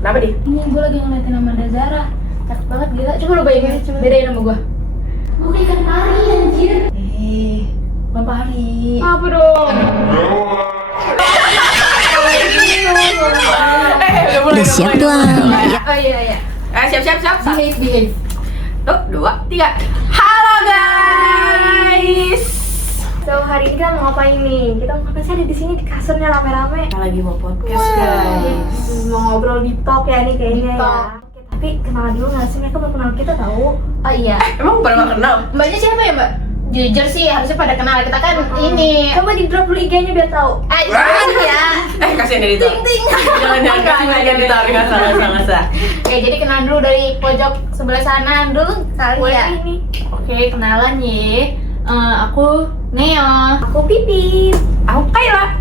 Kenapa nih? Ini gue lagi ngeliatin Amanda Zara. Cakep banget gila. Coba lo bayangin, bedain sama gue. Gue kayak ikan pari anjir. Bukan pari. Apa dong? Udah siap belum? Oh iya. Siap. Behave. 1, 2, 3. Halo guys. So hari ini kita mau ngapain nih? Kita mau ngapain sih ada di sini di kasurnya rame-rame? Kita lagi mau podcast guys. Mau ngobrol di talk ya nih kayaknya Deep ya. talk. Oke, tapi kenalan dulu nggak sih? Mereka belum kenal kita tahu. Oh iya. Emang pernah kenal? Mbaknya siapa ya mbak? Jujur sih harusnya pada kenal kita kan ini. Coba di drop dulu IG-nya biar tahu. Jangan ya. Kasihan dari itu. Jangan kasihan ditarik nggak salah. Jadi kenalan dulu dari pojok sebelah sana dulu kali Boleh ya. ini. Oke, kenalan ye. Aku Neo. Aku Pipip. Aku Kayla.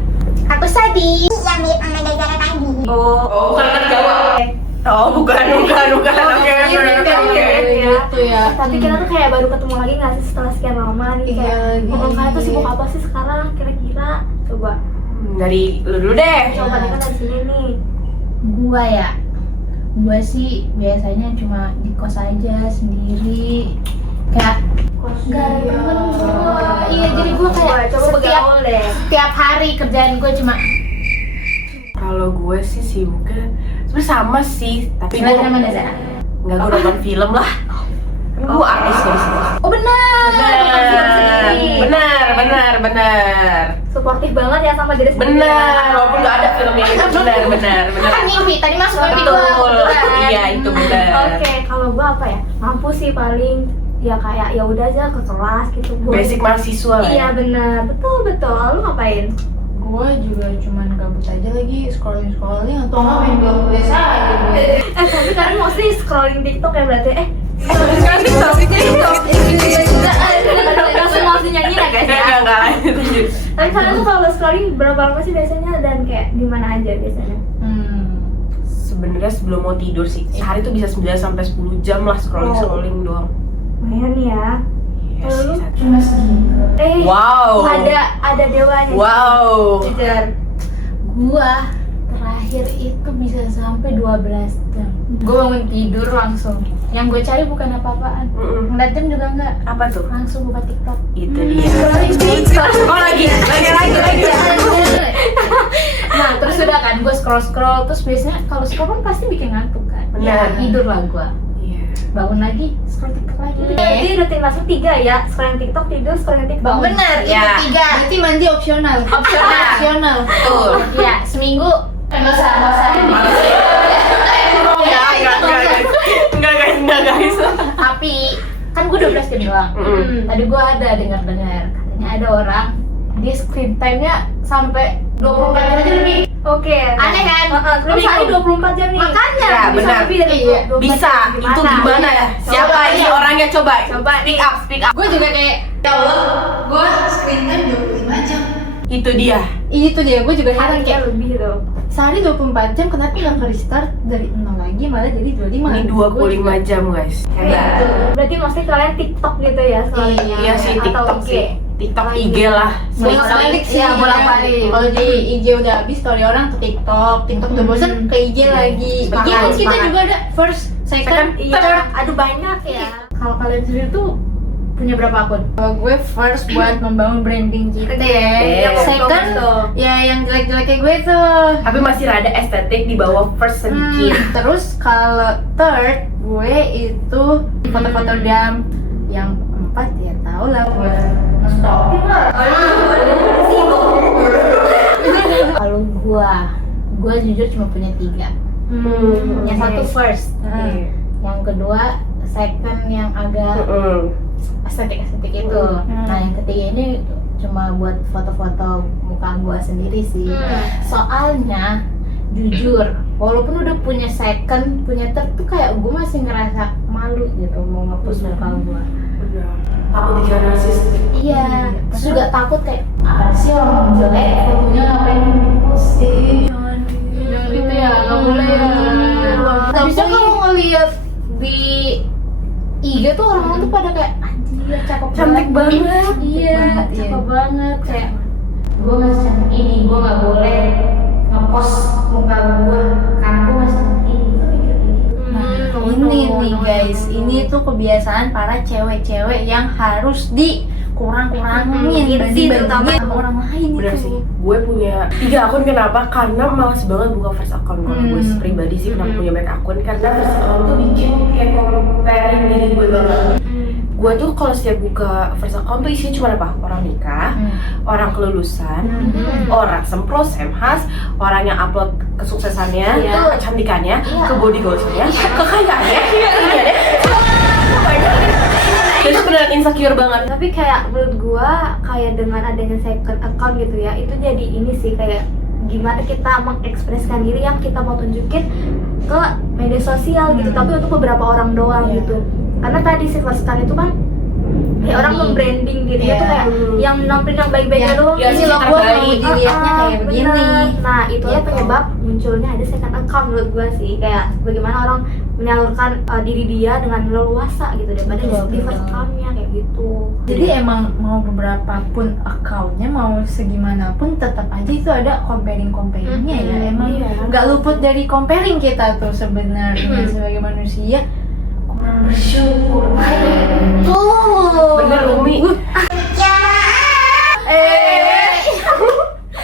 Aku Sadi. Yang mirip Amanda Zara tadi. Oh, bukan Jawa. Oh, bukan. Oke. Gitu ya. Tapi kita tuh kayak baru ketemu lagi nggak sih setelah sekian lama nih? Iya, Kayak iya, kalian tuh iya. sibuk apa sih sekarang? Kira-kira coba. Dari lu dulu deh. Coba nih kan dari sini nih. Gua ya. Gua sih biasanya cuma di kos aja sendiri. Kayak nggak ada temen gua. Iya, jadi gua kayak Coba bergaul deh. setiap hari kerjaan gua cuma Kalau gue sih sibuknya sebenarnya sama sih, tapi ngeliatin Amanda Zara. gue nonton film lah. Kan gue artis ya di sini. Oh benar. Benar. Suportif banget ya sama diri sendiri. Benar, walaupun nggak ada filmnya itu benar. Kan mimpi tadi masuk mimpi Betul. gua. Iya, itu benar. Oke, kalau gua apa ya? Mampu sih paling ya kayak ya udah aja ke kelas gitu. Basic mahasiswa lah. Iya benar, betul. Lu ngapain? Gue juga cuman gabut aja lagi scrolling atau nggak main biasa aja gue. Tapi kalian mostly scrolling TikTok ya berarti? Sekarang TikTok. Langsung langsung nyanyi ya guys ya. Enggak lanjut. Tapi kalian tuh kalau scrolling berapa lama sih biasanya dan kayak di mana aja biasanya? Sebenarnya sebelum mau tidur sih, sehari tuh bisa 9 sampai 10 jam lah scrolling doang. Lumayan nih ya. Iya sih, satu. Cuma segitu. Wow. Ada dewanya. Wow. Jujur. Gua terakhir itu bisa sampai 12 jam. Gue bangun tidur langsung. Yang gue cari bukan apa-apaan. Ngeliat jam juga enggak. Apa tuh? Langsung buka TikTok. Itu dia. Oh lagi. Nah terus udah kan gue scroll terus biasanya kalau scroll kan pasti bikin ngantuk kan. Benar. Ya, tidur lah gue. Iya. Bangun lagi scroll TikTok lagi. Berarti rutinitas lu 3 ya? Scrolling TikTok, tidur, scrolling TikTok. Bener, Ya. itu 3. Berarti mandi opsional. Opsional. Betul. Ya, seminggu enggak usah. Enggak guys. Tapi kan gue 12 jam doang. Tadi gue ada dengar katanya ada orang dia screen time-nya sampai 24 jam aja lebih. Oke. Aneh kan? Lu sehari 24 jam nih. Makanya. Ya, Bisa benar. lebih dari Iya. 24 Bisa. jam. Itu gimana ya? Siapa ini orangnya coba? Speak up. Gue juga kayak ya Allah, gue screen time 25 jam. Itu dia. Itu dia, gue juga heran Hari kayak lebih tuh. sehari 24 jam kenapa nggak ke restart dari 0 lagi malah jadi 25. Ini 25 jam guys. Hebat. Berarti maksudnya kalian TikTok gitu ya scrollingnya? Iya sih Atau TikTok IG? sih. TikTok IG lah. Bolak-balik sih, Iya, bolak-balik. Kalau di IG udah habis, story orang ke TikTok udah bosan ke IG lagi. Sepakat, Iya kan kita sepakat. juga ada first, second, Iya, third. aduh banyak ya. Kalau kalian sendiri tuh punya berapa akun? Kalau gue first buat membangun branding kita. Yang Second, tuh. ya yang jelek-jelek kayak gue tuh. Tapi masih rada estetik di bawah first sedikit. Terus kalau third, gue itu foto-foto dam. Yang empat ya tau lah gue nge-stalking lah. Kalau gue jujur cuma punya 3. Yang satu first, yang kedua second yang agak estetik itu. Nah yang ketiga ini cuma buat foto-foto muka gue sendiri sih. Soalnya jujur, walaupun udah punya second, punya third tuh kayak gue masih ngerasa malu gitu mau nge-post muka gue. Takut dikira narsis. Iya, terus juga takut kayak apa sih orang jelek fotonya ngapain di-post? Jangan gitu ya, nggak boleh ya. Bisa kalau ngeliat di IG tuh orang-orang tuh pada kayak anjir cakep Cantik banget. Iya, cakep banget kayak gue masih cantik ini, gue nggak boleh nge-post muka gue karena gue masih cantik ini. kebiasaan para cewek-cewek yang harus dikurang-kurangin terutama dibandingin sama orang lain. Bener itu. sih, gue punya 3 akun. Kenapa? Karena malas banget buka first account. Kalau gue pribadi sih kenapa punya banyak akun, karena first account tuh bikin kayak comparing diri gue banget. Gue tuh kalau setiap buka first account tuh isinya cuma apa? Orang nikah, orang kelulusan, orang sempro, semhas, orang yang upload kesuksesannya, kecantikannya, ke body goalsnya, kekayaannya, dan itu beneran insecure banget. Tapi kayak menurut gua kayak dengan adanya second account gitu ya, itu jadi ini sih kayak gimana kita mengekspresikan diri yang kita mau tunjukin ke media sosial gitu, tapi untuk beberapa orang doang gitu. Karena tadi si first account itu kan kayak orang membranding dirinya tuh kayak yang nampilin yang baik-baiknya doang. Ya, Ini loh gue mau dilihatnya kayak begini. Bener. Nah itulah Gitu. penyebab munculnya ada second account menurut gua sih, kayak bagaimana orang menyalurkan diri dia dengan leluasa gitu daripada di first account-nya kayak gitu. Jadi emang mau beberapa pun account-nya, mau segimana pun tetap aja itu ada comparing-comparingnya ya. Emang nggak luput dari comparing kita tuh sebenarnya sebagai manusia. Kurang bersyukur. Tuh. Bener Umi.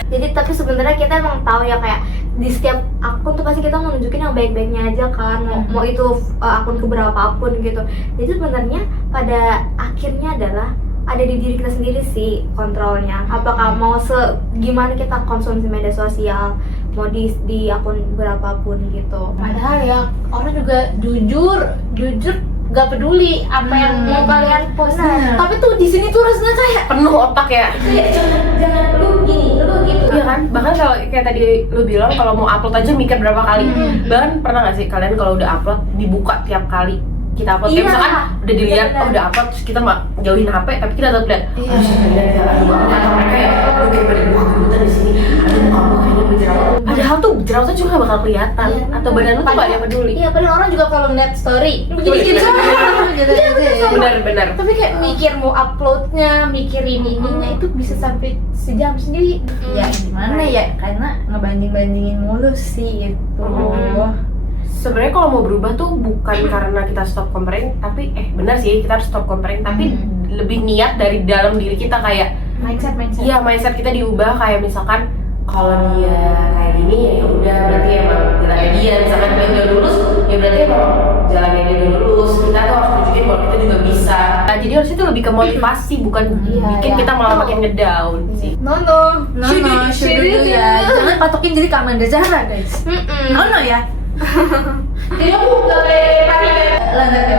Jadi tapi sebenarnya kita emang tahu ya kayak di setiap akun tuh pasti kita mau nunjukin yang baik-baiknya aja kan, mau itu akun keberapa pun gitu. Jadi sebenarnya pada akhirnya adalah ada di diri kita sendiri sih kontrolnya. Apakah mau gimana kita konsumsi media sosial, mau di akun berapapun gitu. Padahal ya orang juga jujur gak peduli apa yang mau kalian post. Tapi tuh di sini tuh rasanya kayak Penuh otak ya. jangan lu gini, lu gitu. Iya kan? Bahkan kalau kayak tadi lu bilang kalau mau upload aja mikir berapa kali. Bahkan pernah gak sih kalian kalau udah upload dibuka tiap kali kita upload, kayak misalkan udah dilihat, oh udah upload, terus kita jauhin HP, tapi kita tetap lihat. Aduh, siapa lihat ya, aduh, kata mereka ya, lu kayak pada buka kebutan di sini, aduh muka lu kayaknya berjerawat. Padahal tuh jerawatnya juga gak bakal kelihatan, atau badan lu tuh gak ada peduli. Iya, padahal orang juga kalau ngeliat story Benar. tapi kayak mikir mau uploadnya, mikir ininya itu bisa sampai sejam sendiri. Ya gimana ya, karena ngebanding-bandingin mulu sih itu. Sebenarnya kalau mau berubah tuh bukan karena kita stop comparing, tapi benar sih kita harus stop comparing, tapi lebih niat dari dalam diri kita, kayak mindset. iya, mindset kita diubah. Kayak misalkan kalau dia kayak gini ya udah berarti emang jalannya dia. Misalkan dia udah lulus ya berarti emang jalannya dia udah lulus. Kita tuh harus tunjukin bahwa kita juga bisa. Nah, jadi harus itu lebih ke motivasi, bukan bikin kita malah makin ngedown sih. No, sugar dulu ya. Jangan patokin diri ke Amanda Zahra guys. No ya. Jadi aku gak kayak lanjut ya.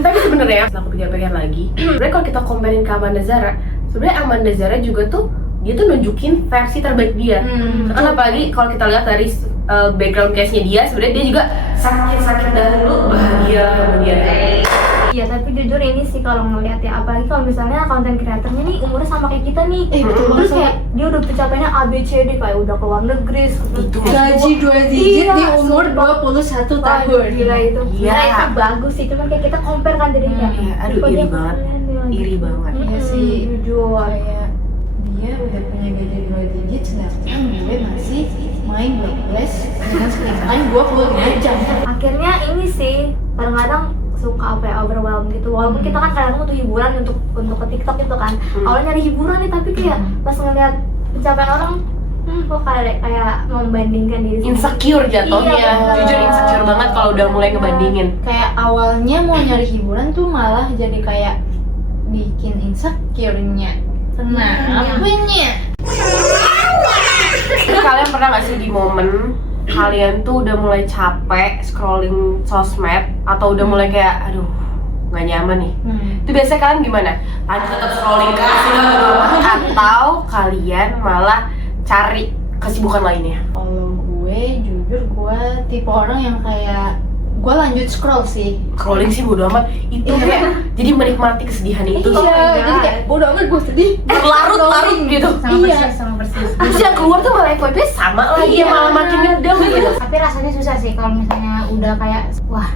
Tapi sebenarnya setelah aku pikir-pikir lagi, sebenarnya kalau kita comparein ke Amanda Zahra, sebenarnya Amanda Zahra juga tuh dia tuh nunjukin versi terbaik dia. Karena apalagi kalau kita lihat dari background case-nya dia, sebenarnya dia juga sakit dahulu, bahagia kemudian. Iya, tapi jujur ini sih kalau ngeliat ya, apalagi kalau misalnya konten kreatornya nih umurnya sama kayak kita nih. Terus kayak dia udah pencapaiannya ABCD, kayak udah ke luar negeri, Gaji 2 digit di umur 21 tahun. Gila itu. Iya. Nah, itu bagus sih, cuman kayak kita compare kan jadinya. Aduh, Kok iri dia banget. keren ya, gitu. Iri banget. Iya sih. Jujur. Kayak dia udah punya gaji 2 digit, sedangkan gue masih main Blacklist dengan screen time gue full 5 jam. Akhirnya ini sih kadang-kadang suka overwhelmed gitu, walaupun kita kan kadang butuh hiburan untuk ke TikTok gitu kan. Awalnya nyari hiburan nih, tapi kayak pas ngeliat pencapaian orang, kok kayak membandingkan diri sendiri. Insecure jatuhnya. Iya, Jujur insecure banget kalau udah mulai ngebandingin. Kayak awalnya mau nyari hiburan tuh malah jadi kayak bikin insecure-nya. Kenapanya? Kalian pernah gak sih di momen kalian tuh udah mulai capek scrolling sosmed, atau udah mulai kayak aduh nggak nyaman nih? Itu biasanya kalian gimana? Lanjut tetap scrolling atau kalian malah cari kesibukan lainnya? Kalau gue jujur gue tipe orang yang kayak gue lanjut scroll sih. Scrolling sih bodo amat. Itu kayak jadi menikmati kesedihan itu. Jadi kayak bodo amat gue sedih. Berlarut-larut gitu. Sama persis. Terus yang keluar tuh malah FYP sama lagi, malah makin ngedam gitu. Tapi rasanya susah sih kalau misalnya udah kayak wah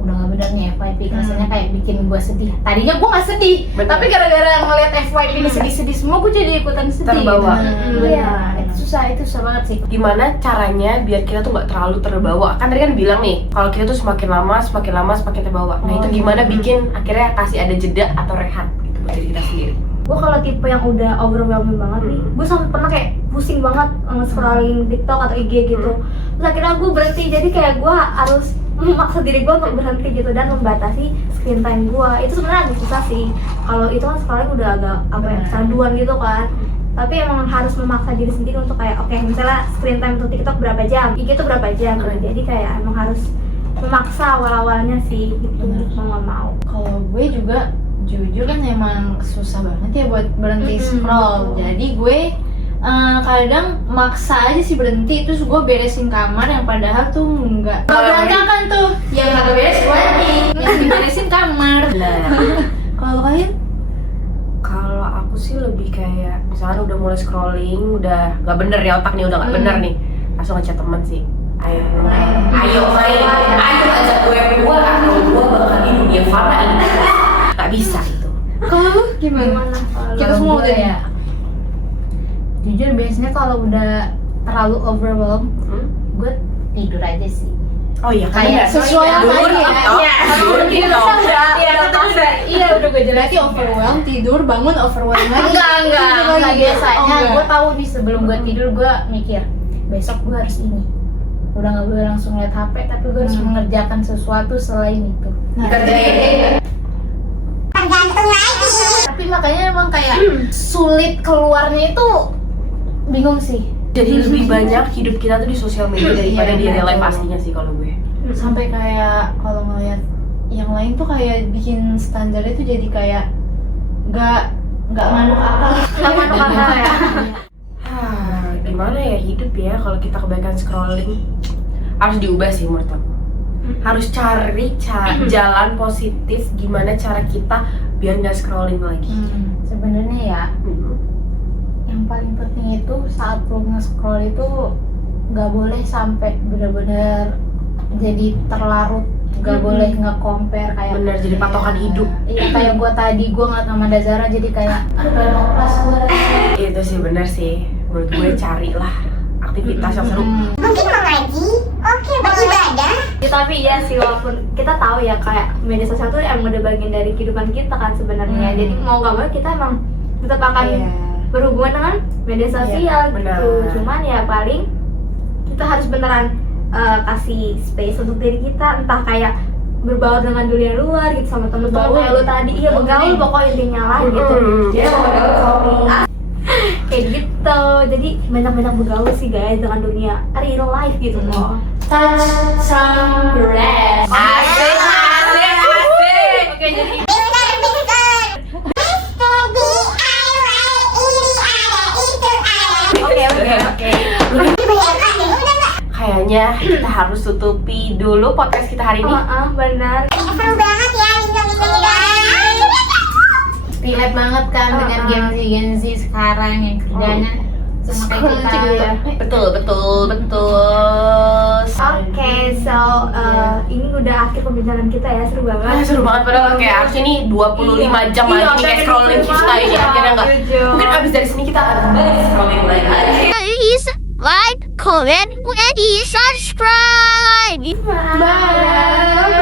udah nggak bener nih FYP, rasanya kayak bikin gue sedih. Tadinya gue nggak sedih, tapi gara-gara ngeliat FYP ini sedih-sedih semua, gue jadi ikutan sedih. Terbawa. Iya. itu susah banget sih. Gimana caranya biar kita tuh nggak terlalu terbawa? Kan tadi kan bilang nih, kalau kita tuh semakin lama semakin terbawa. Nah itu gimana bikin akhirnya kasih ada jeda atau rehat gitu buat diri kita sendiri? Gue kalau tipe yang udah overwhelming banget nih, gue sampai pernah kayak pusing banget scrolling TikTok atau IG gitu. Terus akhirnya gue berhenti, jadi kayak gue harus memaksa diri gue untuk berhenti gitu dan membatasi screen time gue. Itu sebenarnya agak susah sih. Kalau itu kan scrolling udah agak apa ya, kecanduan gitu kan. Tapi emang harus memaksa diri sendiri untuk kayak oke, misalnya screen time untuk TikTok berapa jam, IG itu berapa jam. Jadi kayak emang harus memaksa awal-awalnya sih gitu, mau nggak mau. Kalau gue juga jujur kan emang susah banget ya buat berhenti scroll. Jadi gue kadang maksa aja sih berhenti, terus gue beresin kamar yang padahal tuh nggak berantakan tuh. Yang nggak beres gue yang diberesin kamar. Kalau kalian? Kalau aku sih lebih kayak misalnya udah mulai scrolling, udah nggak bener ya otak nih, udah nggak bener nih, langsung ngechat teman sih. Ayo main, ayo ajak gue keluar, atau gue bakal di dunia fana ini. Nggak bisa itu. Kalau lu gimana? Kita semua udah ya. Jujur biasanya kalau udah terlalu overwhelmed, gue tidur aja sih. Oh iya, Kayak sesuai apa tidur, ya? TikTok, tidur, TikTok. Iya udah gue jelasin overwhelmed, tidur, bangun overwhelmed lagi. Enggak biasanya. Gue tahu nih sebelum gue tidur gue mikir besok gue harus ini. Udah nggak boleh langsung lihat HP, tapi gue harus mengerjakan sesuatu selain itu. Dikerjain. Tergantung lagi. Tapi makanya emang kayak sulit keluarnya itu bingung sih. Jadi lebih banyak hidup kita tuh di sosial media daripada di real life aslinya sih kalau gue. Sampai kayak kalau ngeliat yang lain tuh kayak bikin standarnya tuh jadi kayak nggak manuk akal. Nggak manuk akal ya. Gimana ya hidup ya kalau kita kebanyakan scrolling? Harus diubah sih menurut aku. Harus cari jalan positif gimana cara kita biar nggak scrolling lagi. Sebenarnya ya yang paling penting itu saat lo nge-scroll itu nggak boleh sampai benar-benar jadi terlarut, nggak boleh nge-compare kayak Bener, jadi patokan hidup. Iya kayak gue tadi gue ngeliat sama Dazara jadi kayak aduh pengen oplas gue. Itu sih bener sih. Menurut gue carilah aktivitas yang seru. Mungkin mau ngaji, oke, beribadah. Ya, tapi ya sih walaupun kita tahu ya kayak media sosial tuh emang udah bagian dari kehidupan kita kan sebenarnya. Jadi mau nggak mau kita emang tetap akan berhubungan dengan media sosial gitu. benar. Cuman ya paling kita harus beneran kasih space untuk diri kita, entah kayak berbaur dengan dunia luar gitu sama temen-temen kayak lu tadi. Iya bergaul pokoknya intinya lah gitu. Jadi mau bergaul Kayak gitu. Jadi banyak-banyak bergaul sih guys dengan dunia real life gitu loh. Touch some grass. Asik. Oke jadi Oke. Kayaknya kita harus tutupi dulu podcast kita hari ini. benar. Seru banget ya Relate banget kan dengan Gen Z sekarang yang kerjanya sama kayak kita. Betul. Oke, so ini udah akhir pembicaraan kita ya, seru banget. Seru banget padahal kayak harusnya ini 25 jam lagi nih kayak scrolling kita ini akhirnya enggak. Mungkin abis dari sini kita akan kembali scrolling lagi. Please like, comment, and subscribe. Bye.